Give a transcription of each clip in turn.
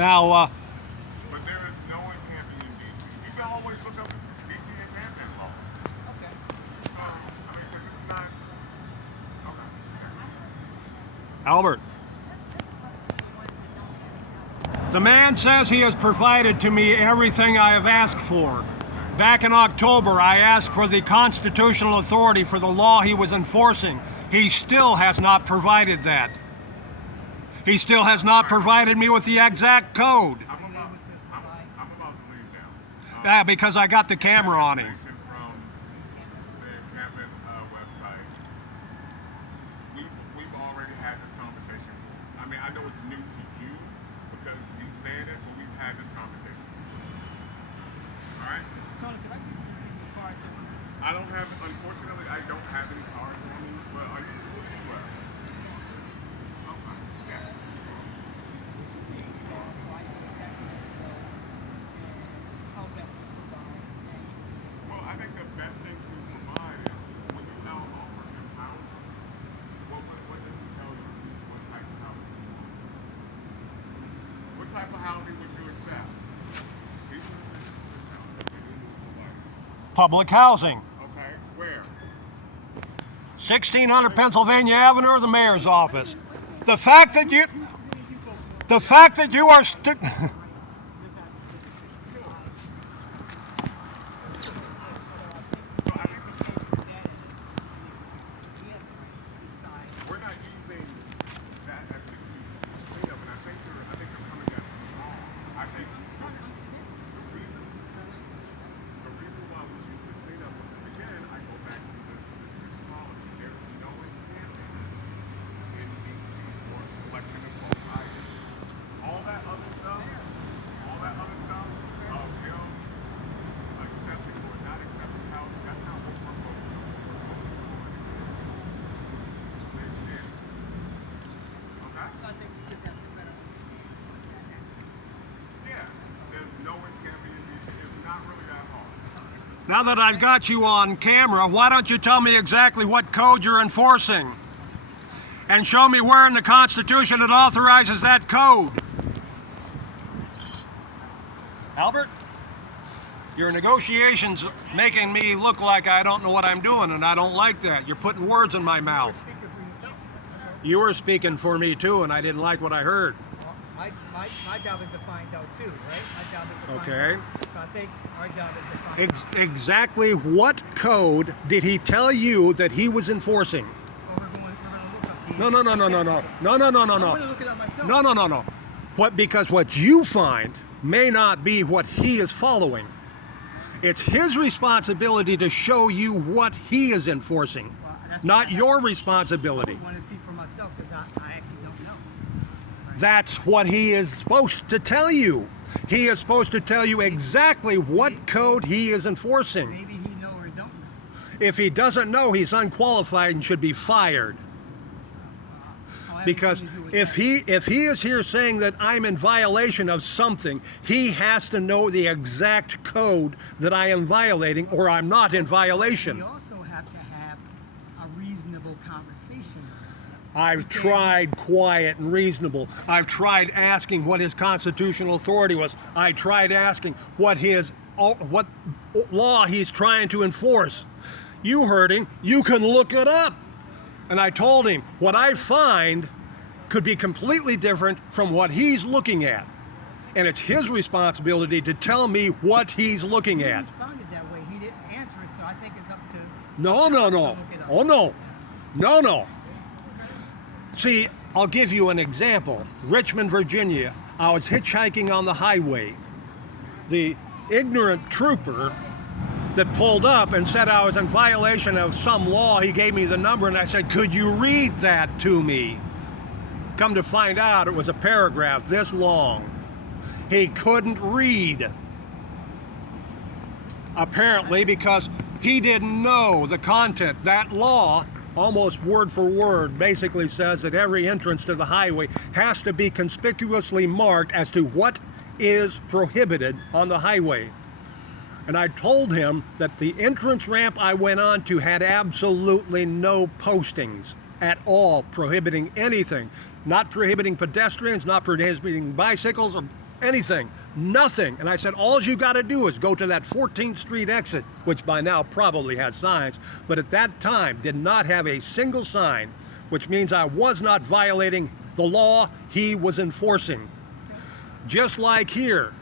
Now, But there is no encampment in DC. You can always look up DC encampment laws. Okay. So, I mean, because it's not. Okay. Albert, the man says he has provided to me everything I have asked for. Back in October, I asked for the constitutional authority for the law he was enforcing. He still has not provided that. He still has not provided me with the exact code. I'm about to leave now. Yeah, because I got the camera on him. Information from the encampment website. We've already had this conversation. I mean, I know it's new to you because you said it, but we've had this conversation. All right? Tony, can I give you the cards? I don't have, unfortunately, I don't have any cards on me. But are you moving well? Okay. Yeah. Well, I think the best thing to provide is when you now offer him housing, what does he tell you? What type of housing he wants? What type of housing would you accept? He's going to say this housing and he moves to life. Public housing, Okay, where? 1600 Pennsylvania Avenue, or the mayor's office. The fact that you are We're not using that as an excuse to clean up, and I think you're coming at it wrong. I think the reason why we use this cleanup again, I go back to the policy. There is no encampment in DC for collection of bulk items. All that other stuff of him accepting or not accepting housing, that's not what we're focused on. Yeah, there's no encampment in DC. It's not really that hard. Now that I've got you on camera, why don't you tell me exactly what code you're enforcing? And show me where in the Constitution it authorizes that code. Albert, your negotiations making me look like I don't know what I'm doing, and I don't like that. You're putting words in my mouth. Speaking for yourself. That's all. You were speaking for me too, and I didn't like what I heard. Well, my job is to find out too, right? My job is to find Okay. out. So I think our job is to find out. Exactly what code did he tell you that he was enforcing? Well, we're going to look up the. No. I'm going to look it up myself. No. Because what you find may not be what he is following. It's his responsibility to show you what he is enforcing, Well, that's not what your I responsibility. want to see for myself because I actually don't know. That's what he is supposed to tell you. He is supposed to tell you exactly what code he is enforcing. Maybe he know or don't know. If he doesn't know, he's unqualified and should be fired. I'll have Because nothing to do with if that. he is here saying that I'm in violation of something, he has to know the exact code that I am violating, or I'm not in We violation. also have to have a reasonable conversation. I've tried quiet and reasonable. I've tried asking what his constitutional authority was. I tried asking what law he's trying to enforce. You heard him. You can look it up. And I told him what I find could be completely different from what he's looking at. And it's his responsibility to tell me what he's looking He at. responded that way. He didn't answer it, so I think it's up to. No. Look it up. Oh, no. See, I'll give you an example. Richmond, Virginia. I was hitchhiking on the highway. The ignorant trooper that pulled up and said I was in violation of some law, he gave me the number and I said, could you read that to me? Come to find out, it was a paragraph this long. He couldn't read. Apparently because he didn't know the content. That law, almost word for word, basically says that every entrance to the highway has to be conspicuously marked as to what is prohibited on the highway. And I told him that the entrance ramp I went on to had absolutely no postings at all prohibiting anything. Not prohibiting pedestrians, not prohibiting bicycles or anything, nothing. And I said, all you got to do is go to that 14th Street exit, which by now probably has signs, but at that time did not have a single sign, which means I was not violating the law he was enforcing. Just like here,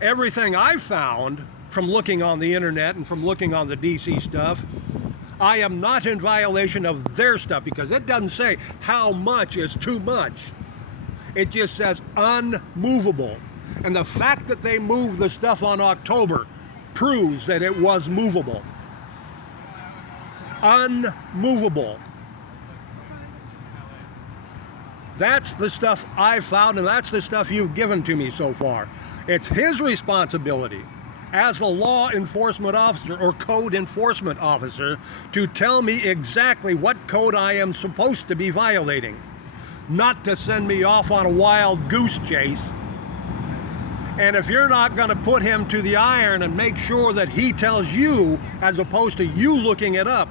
everything I found from looking on the internet and from looking on the DC stuff, I am not in violation of their stuff because it doesn't say how much is too much. It just says unmovable. And the fact that they moved the stuff on October proves that it was movable. Unmovable. That's the stuff I found, and that's the stuff you've given to me so far. It's his responsibility as the law enforcement officer or code enforcement officer to tell me exactly what code I am supposed to be violating, not to send me off on a wild goose chase. And if you're not going to put him to the iron and make sure that he tells you as opposed to you looking it up,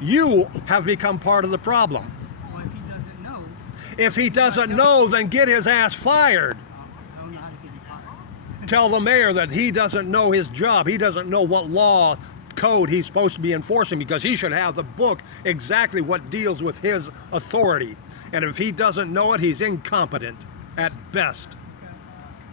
you have become part of the problem. Well, if he doesn't know, If he doesn't know, then get his ass fired. I don't know how to get him fired. Tell the mayor that he doesn't know his job. He doesn't know what law code he's supposed to be enforcing because he should have the book exactly what deals with his authority. And if he doesn't know it, he's incompetent at best. Okay.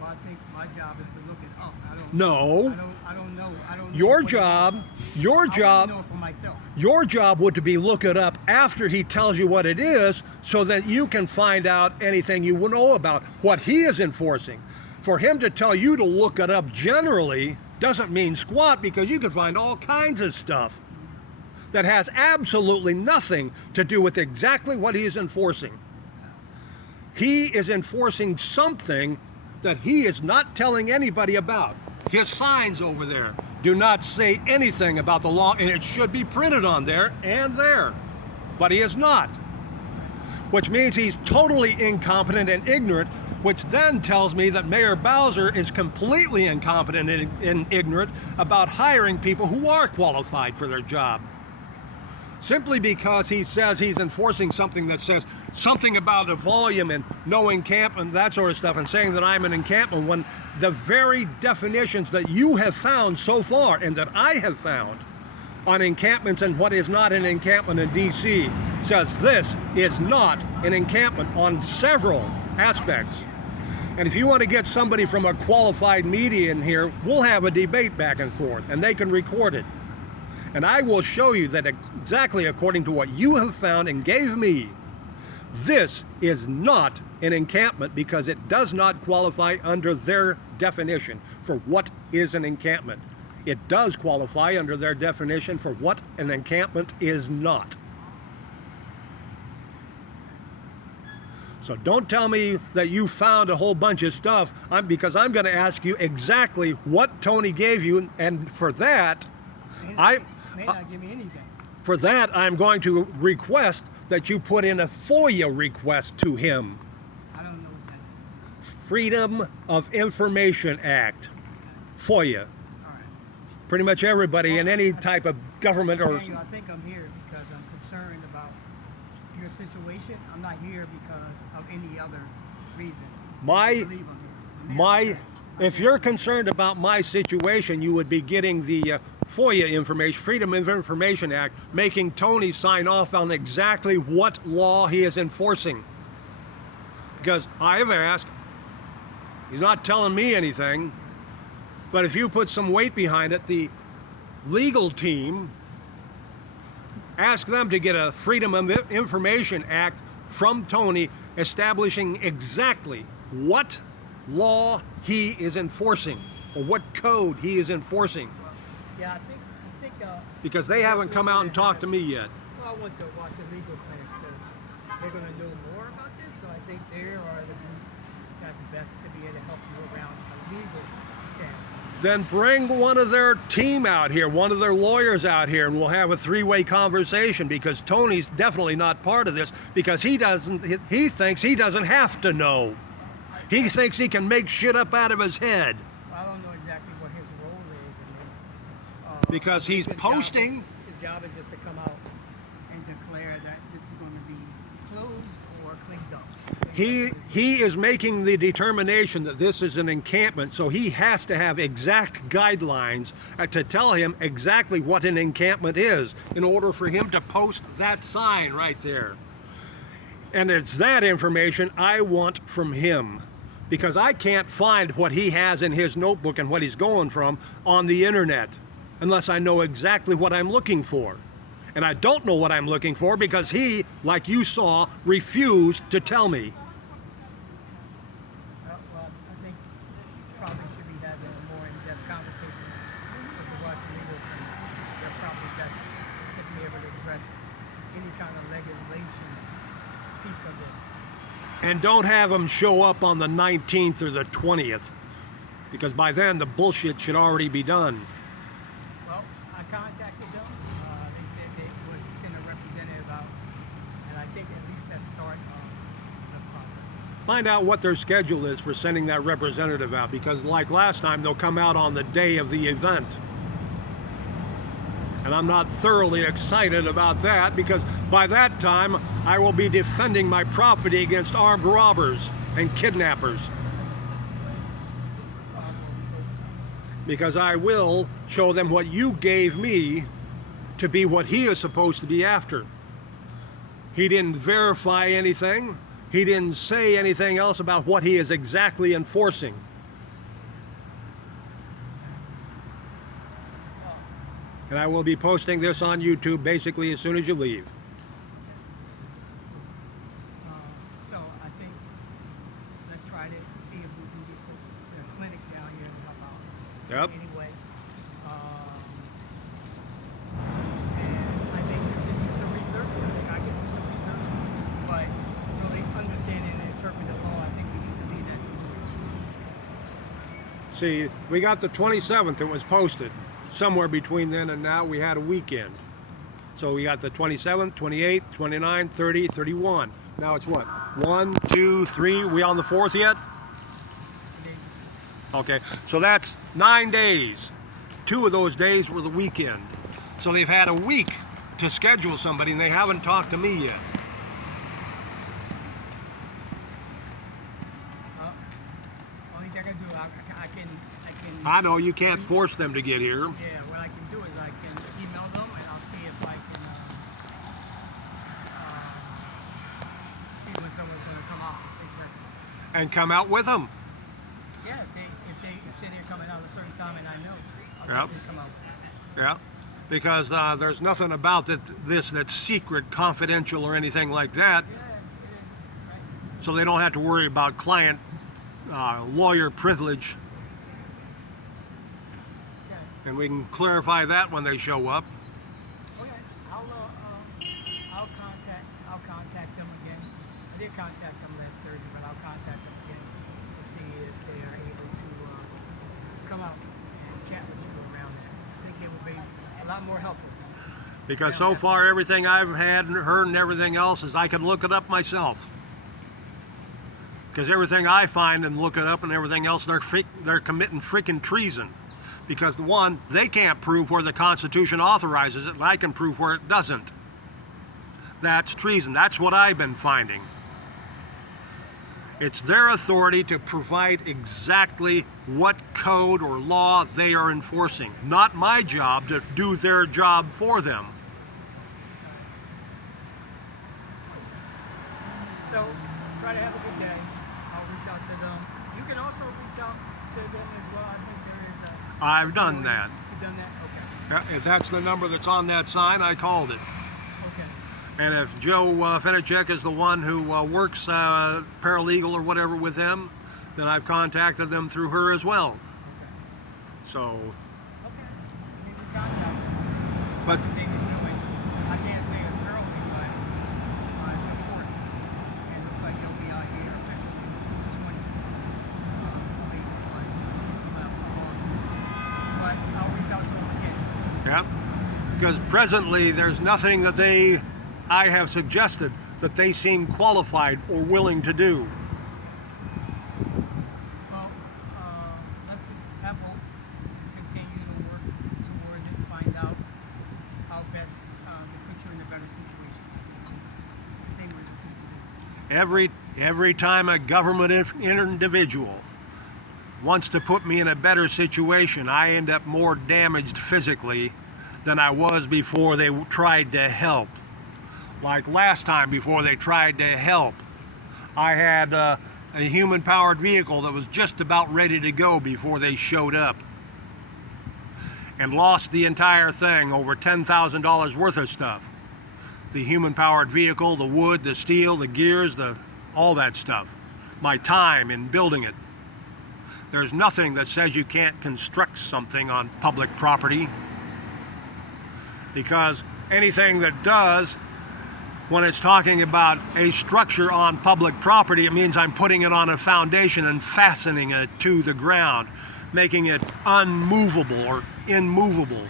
Well, I think my job is to look it up. No. I don't know. I don't know Your what it job, is. your I job, want to know for myself. your job would to be look it up after he tells you what it is so that you can find out anything you know about what he is enforcing. For him to tell you to look it up generally doesn't mean squat because you can find all kinds of stuff that has absolutely nothing to do with exactly what he is enforcing. He is enforcing something that he is not telling anybody about. His signs over there do not say anything about the law, and it should be printed on there and there. But he is not. Which means he's totally incompetent and ignorant, which then tells me that Mayor Bowser is completely incompetent and ignorant about hiring people who are qualified for their job. Simply because he says he's enforcing something that says something about the volume and no encampment, that sort of stuff, and saying that I'm an encampment when the very definitions that you have found so far and that I have found on encampments and what is not an encampment in DC says this is not an encampment on several aspects. And if you want to get somebody from a qualified media in here, we'll have a debate back and forth and they can record it. And I will show you that exactly according to what you have found and gave me, this is not an encampment because it does not qualify under their definition for what is an encampment. It does qualify under their definition for what an encampment is not. So don't tell me that you found a whole bunch of stuff because I'm going to ask you exactly what Tony gave you, and for that, May not give me anything. For that, I'm going to request that you put in a FOIA request to him. I don't know what that is. Freedom of Information Act. FOIA. All right. Pretty much everybody in any type of government or... Daniel, I think I'm here because I'm concerned about your situation. I'm not here because of any other reason. I believe I'm here. If you're concerned about my situation, you would be getting the FOIA information, Freedom of Information Act, making Tony sign off on exactly what law he is enforcing. Because I have asked, he's not telling me anything, but if you put some weight behind it, the legal team, ask them to get a Freedom of Information Act from Tony establishing exactly what law he is enforcing or what code he is enforcing. Yeah, I think. Because they haven't come out and talked to me yet. Well, I went to watch the legal clinic, so they're going to know more about this. So I think they are the group that's best to be able to help you around a legal standpoint. Then bring one of their team out here, one of their lawyers out here, and we'll have a three-way conversation because Tony's definitely not part of this because he thinks he doesn't have to know. He thinks he can make shit up out of his head. I don't know exactly what his role is in this. Because I he's think posting. His job is just to come out and declare that this is going to be closed or cleaned up. He is making the determination that this is an encampment, so he has to have exact guidelines to tell him exactly what an encampment is in order for him to post that sign right there. And it's that information I want from him, because I can't find what he has in his notebook and what he's going from on the internet unless I know exactly what I'm looking for. And I don't know what I'm looking for because he, like you saw, refused to tell me. Well, I think you probably should be having a more in-depth conversation with the Washington legal team. They're probably best to be able to address any kind of legislation piece of this. And don't have them show up on the 19th or the 20th, because by then the bullshit should already be done. Well, I contacted them. They said they would send a representative out, and I think at least that's start of the process. Find out what their schedule is for sending that representative out, because like last time, they'll come out on the day of the event. And I'm not thoroughly excited about that, because by that time I will be defending my property against armed robbers and kidnappers. Because I will show them what you gave me to be what he is supposed to be after. He didn't verify anything. He didn't say anything else about what he is exactly enforcing. And I will be posting this on YouTube basically as soon as you leave. So I think let's try to see if we can get the clinic down here to help out. Yep. Anyway, and I think we can do some research. I think I can do some research, but really understanding and interpreting the law, I think we need to leave that to lawyers. See, we got the 27th, it was posted. Somewhere between then and now, we had a weekend. So we got the 27th, 28th, 29th, 30, 31. Now it's what? 1, 2, 3. We on the 4th yet? Okay, so that's 9 days. 2 of those days were the weekend. So they've had a week to schedule somebody, and they haven't talked to me yet. Only thing I can do, I can. I know you can't force them to get here. Yeah, what I can do is I can email them and I'll see if I can see when someone's going to come out. I think that's, And come out with them. yeah, if they say they're coming out at a certain time and I know, I'll Yep. definitely come out. Yeah, because there's nothing about this that's secret, confidential, or anything like that. Yeah, right. So they don't have to worry about client lawyer privilege. Yeah. And we can clarify that when they show up. Okay. I'll contact them again. I did contact them last Thursday, but I'll contact them again to see if they are able to come out and chat with you around that. I think it would be a lot more helpful. Because so far everything I've had and heard and everything else is I can look it up myself. Because everything I find and look it up and everything else, they're committing freaking treason. Because the one, they can't prove where the Constitution authorizes it, and I can prove where it doesn't. That's treason. That's what I've been finding. It's their authority to provide exactly what code or law they are enforcing. Not my job to do their job for them. So try to have a good day. I'll reach out to them. You can also reach out to them as well. I think there is a. I've done that. You've done that? Okay. If that's the number that's on that sign, I called it. Okay. And if Joe Fenichek is the one who works paralegal or whatever with them, then I've contacted them through her as well. Okay. So, Okay. You can contact them. but The thing to do is, I can't say it's early, but it's the 4th. And it looks like they'll be out here officially the 20th. But I'll reach out to them again. yeah, because presently there's nothing that I have suggested that they seem qualified or willing to do. Well, let's just have hope and continue to work towards it and find out how best to put you in a better situation. I think is the thing we're looking to do. Every time a government individual wants to put me in a better situation, I end up more damaged physically than I was before they tried to help. Like last time, before they tried to help, I had a human-powered vehicle that was just about ready to go before they showed up, and lost the entire thing, over $10,000 worth of stuff. The human-powered vehicle, the wood, the steel, the gears, all that stuff. My time in building it. There's nothing that says you can't construct something on public property, because anything that does, when it's talking about a structure on public property, it means I'm putting it on a foundation and fastening it to the ground, making it unmovable or immovable,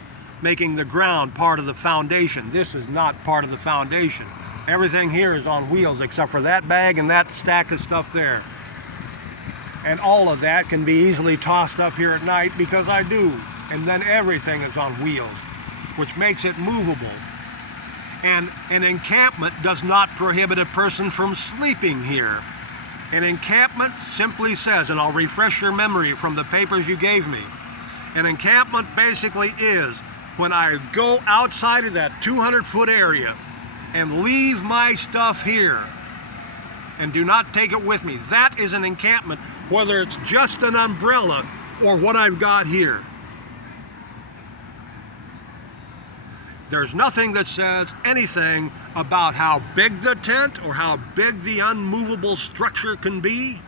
making the ground part of the foundation. This is not part of the foundation. Everything here is on wheels except for that bag and that stack of stuff there. And all of that can be easily tossed up here at night, because I do. And then everything is on wheels, which makes it movable. And an encampment does not prohibit a person from sleeping here. An encampment simply says, and I'll refresh your memory from the papers you gave me, an encampment basically is when I go outside of that 200-foot area and leave my stuff here and do not take it with me. That is an encampment, whether it's just an umbrella or what I've got here. There's nothing that says anything about how big the tent or how big the unmovable structure can be.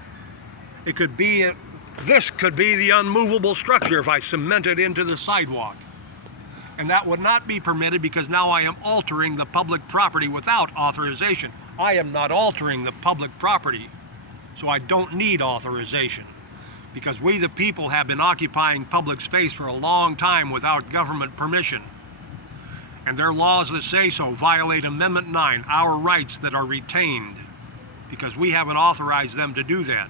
It could be, this could be the unmovable structure if I cement it into the sidewalk. And that would not be permitted, because now I am altering the public property without authorization. I am not altering the public property, so I don't need authorization, because we the people have been occupying public space for a long time without government permission. And their laws that say so violate Amendment 9, our rights that are retained, because we haven't authorized them to do that.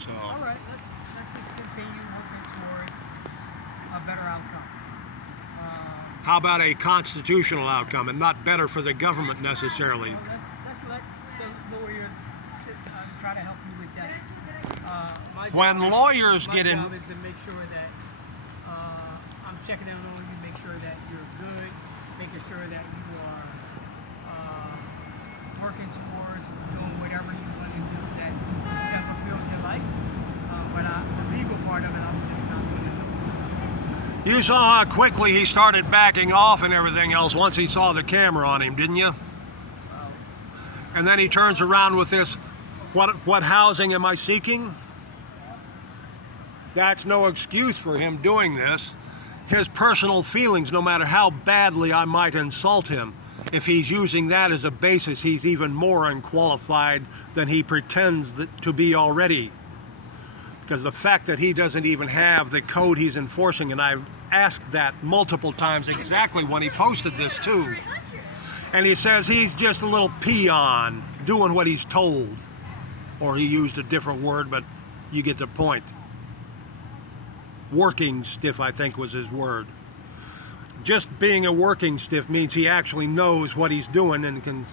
So, All right, let's just continue working towards a better outcome. how about a constitutional outcome, and not better for the government necessarily? Let's let the lawyers try to help you with that. My When job lawyers my get in, job is to make sure that I'm checking in on you, make sure that you're good, making sure that you are working towards doing whatever you want to do that fulfills your life. But the legal part of it, I'm just not going to do. you saw how quickly he started backing off and everything else once he saw the camera on him, didn't you? And then he turns around with this, what housing am I seeking? That's no excuse for him doing this. His personal feelings, no matter how badly I might insult him, if he's using that as a basis, he's even more unqualified than he pretends to be already. Because the fact that he doesn't even have the code he's enforcing, and I've asked that multiple times exactly when he posted this too. And he says he's just a little peon doing what he's told. Or he used a different word, but you get the point. Working stiff, I think, was his word. Just being a working stiff means he actually knows what he's doing and can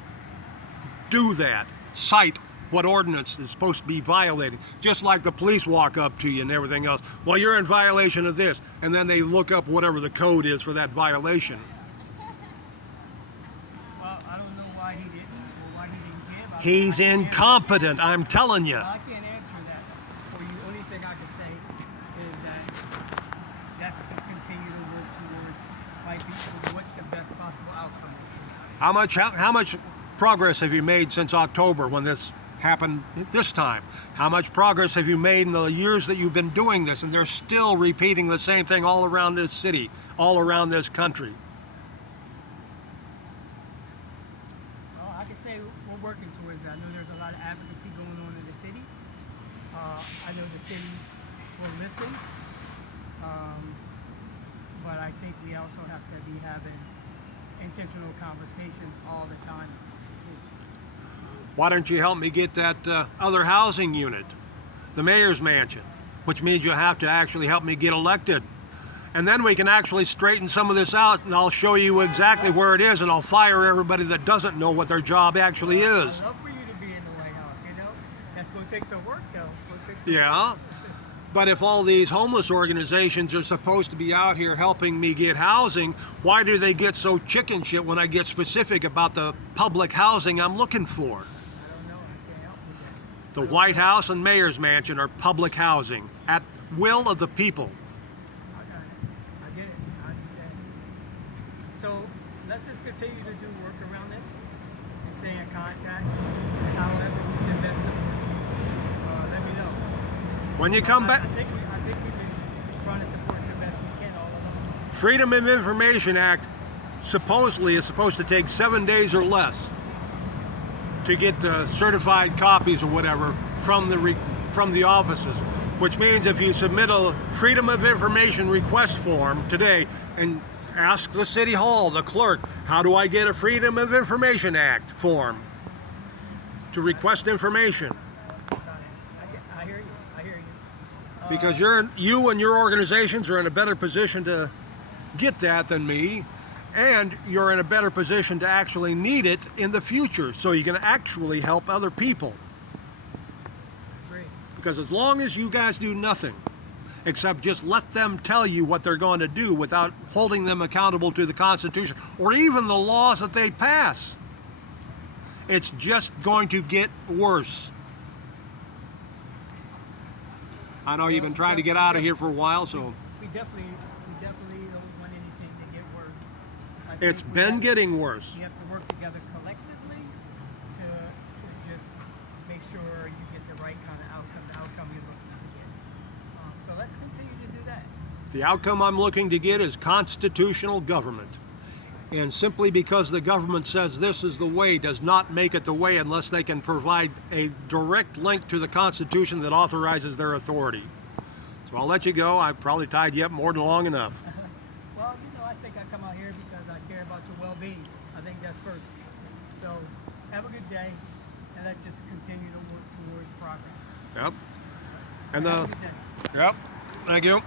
do that. Cite what ordinance is supposed to be violating. Just like the police walk up to you and everything else. Well, you're in violation of this. And then they look up whatever the code is for that violation. Well, I don't know why he didn't, or why he didn't give. He's incompetent, I'm telling you. I can't answer that for you. Only thing I can say is that let's just continue to work towards white people what the best possible outcome is. How much progress have you made since October when this happened this time? How much progress have you made in the years that you've been doing this? And they're still repeating the same thing all around this city, all around this country. Well, I can say we're working towards that. I know there's a lot of advocacy going on in the city. I know the city will listen. But I think we also have to be having intentional conversations all the time too. Why don't you help me get that other housing unit, the mayor's mansion, which means you have to actually help me get elected. And then we can actually straighten some of this out, and I'll show you exactly where it is, and I'll fire everybody that doesn't know what their job actually is. I'd love for you to be in the White House, you know? That's going to take some work, though. It's going to take some Yeah. work. But if all these homeless organizations are supposed to be out here helping me get housing, why do they get so chicken shit when I get specific about the public housing I'm looking for? I don't know. I can't help with that. The White House and Mayor's Mansion are public housing at will of the people. I got it. I get it. I understand. So let's just continue to do work around this and stay in contact. And however we can best support you, let me know. When you come back, I think we've been trying to support the best we can all along. Freedom of Information Act supposedly is supposed to take 7 days or less to get certified copies or whatever from the offices, which means if you submit a Freedom of Information request form today and ask the City Hall, the clerk, how do I get a Freedom of Information Act form to request information? Got it. I hear you. I hear you. Because you and your organizations are in a better position to get that than me, and you're in a better position to actually need it in the future, so you can actually help other people. Great. Because as long as you guys do nothing except just let them tell you what they're going to do without holding them accountable to the Constitution or even the laws that they pass, it's just going to get worse. I know you've been trying to get out of here for a while, so We definitely don't want anything to get worse. I think it's been getting worse. We have to work together collectively to just make sure you get the right kind of outcome, the outcome you're looking to get. So let's continue to do that. The outcome I'm looking to get is constitutional government. And simply because the government says this is the way does not make it the way unless they can provide a direct link to the Constitution that authorizes their authority. So I'll let you go. I've probably tied you up more than long enough. Well, I think I come out here because I care about your well-being. I think that's first. So have a good day, and let's just continue to work towards progress. Yep. And Have a good day. Yep. Thank you.